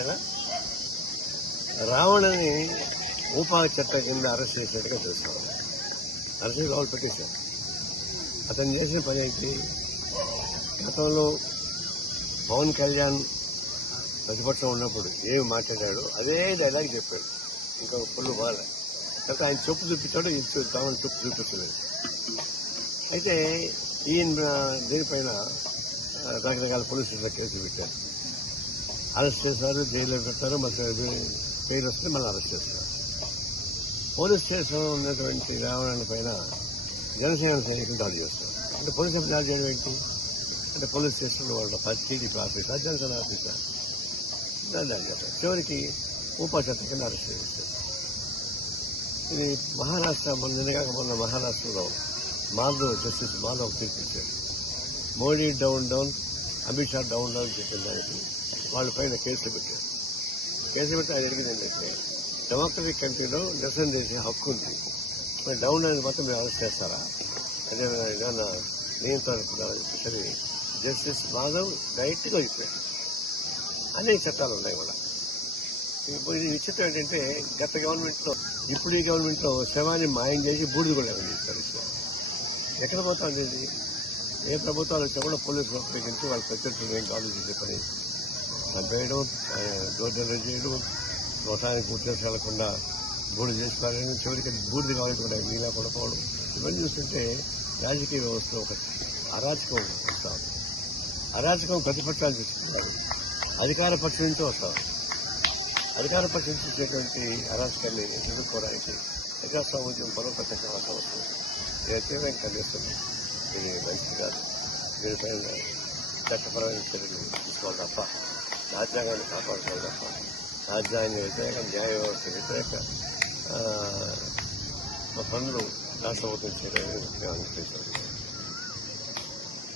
అంతేనా? రావణని ఊపాధి చట్టం కింద అరెస్ట్ చేసినట్టుగా తెలుసుకోవాలి. అరెస్ట్ వాళ్ళు పెట్టేశారు. అతను చేసిన పని ఏంటి? గతంలో పవన్ కళ్యాణ్ ప్రతిపక్షం ఉన్నప్పుడు ఏమి మాట్లాడాడు అదే డైలాగ్ చెప్పాడు. ఇంకొక పుల్లు బాల తర్వాత ఆయన చెప్పు చూపించాడు, కామన్ చెప్పు చూపించలేదు. అయితే ఈయన దీనిపైన రకరకాల పోలీస్ స్టేషన్లో కేసులు పెట్టారు. అరెస్ట్ చేశారు, జైల్లో పెట్టారు. మళ్ళీ బెయిల్ వస్తే మళ్ళీ అరెస్ట్ చేస్తారు. పోలీస్ స్టేషన్లో ఉన్నటువంటి రావణ పైన జనసేన సైనికులు దాడి చేస్తారు. అంటే పోలీస్ దాడి చేయడం ఏంటి? అంటే పోలీస్ స్టేషన్లో వాళ్ళ టీడీపీ ఆఫీసా, జనసేన ఆఫీసా దాడి చేస్తారు. చివరికి ఊపా చట్టం కింద అరెస్ట్ చేస్తారు. ఇది మహారాష్ట్ర మొన్న మహారాష్ట్రలో జస్టిస్ మాధవ్ తీర్పిచ్చాడు. Modi down down, Amit Shah down down చెప్పిన దానికి వాళ్ళ పైన కేసులు పెట్టారు. కేసులు పెట్టి ఆయన అడిగింది ఏంటంటే డెమోక్రటిక్ కంట్రీలో నిరసన చేసే హక్కు ఉంది, మరి డౌన్ డౌన్ మొత్తం మీరు అరెస్ట్ చేస్తారా? అదే ఏదన్నా నియంత్రణ చెప్పేసి జస్టిస్ మాధవ్ డైరెక్ట్గా చెప్పాడు. అనేక చట్టాలు ఉన్నాయి కూడా. ఇప్పుడు ఇది విచిత్రం ఏంటంటే గత గవర్నమెంట్లో ఇప్పుడు ఈ గవర్నమెంట్లో శవాన్ని మాయం చేసి బూడిద కూడా తీస్తారు. ఎక్కడ పోతుంది ఇది? ఏ ప్రభుత్వాలు వచ్చా కూడా పోలీసులు ఉపయోగించి వాళ్ళ ప్రత్యర్థులు ఏం కాదు చేసే పని చంపేయడం, దోర్జన్యం చేయడం, వ్యవసాయానికి ఉద్దేశం వెళ్లకుండా బూడిద చేసుకోవాలని, చివరికి బూడిద కావాలని కూడా నీలా కొనుక్కోవడం, ఇవన్నీ చూస్తుంటే రాజకీయ వ్యవస్థలో ఒక అరాచకం వస్తాం. అరాచకం ప్రతిపక్షాలు చూస్తున్నారు, అధికార పక్షం నుంచి వస్తాం. అధికార పక్షం చూసేటువంటి అరాచకాన్ని ఎదుర్కోవడానికి ప్రజాస్వామ్యం పరోపక్షంగా వస్తుంది. నేను తీవ్రంగా ఖండిస్తున్నాను. ఇది మంచిది కాదు. దీనిపైన చట్టపరమైన చర్యలు తీసుకోవాలి తప్ప, రాజ్యాంగాన్ని కాపాడుకోవాలి తప్ప, రాజ్యాంగ వ్యతిరేక, న్యాయ వ్యవస్థ వ్యతిరేక పనులు రాష్ట్ర ప్రభుత్వం చేయడానికి నేను అనుకుంటున్నాను.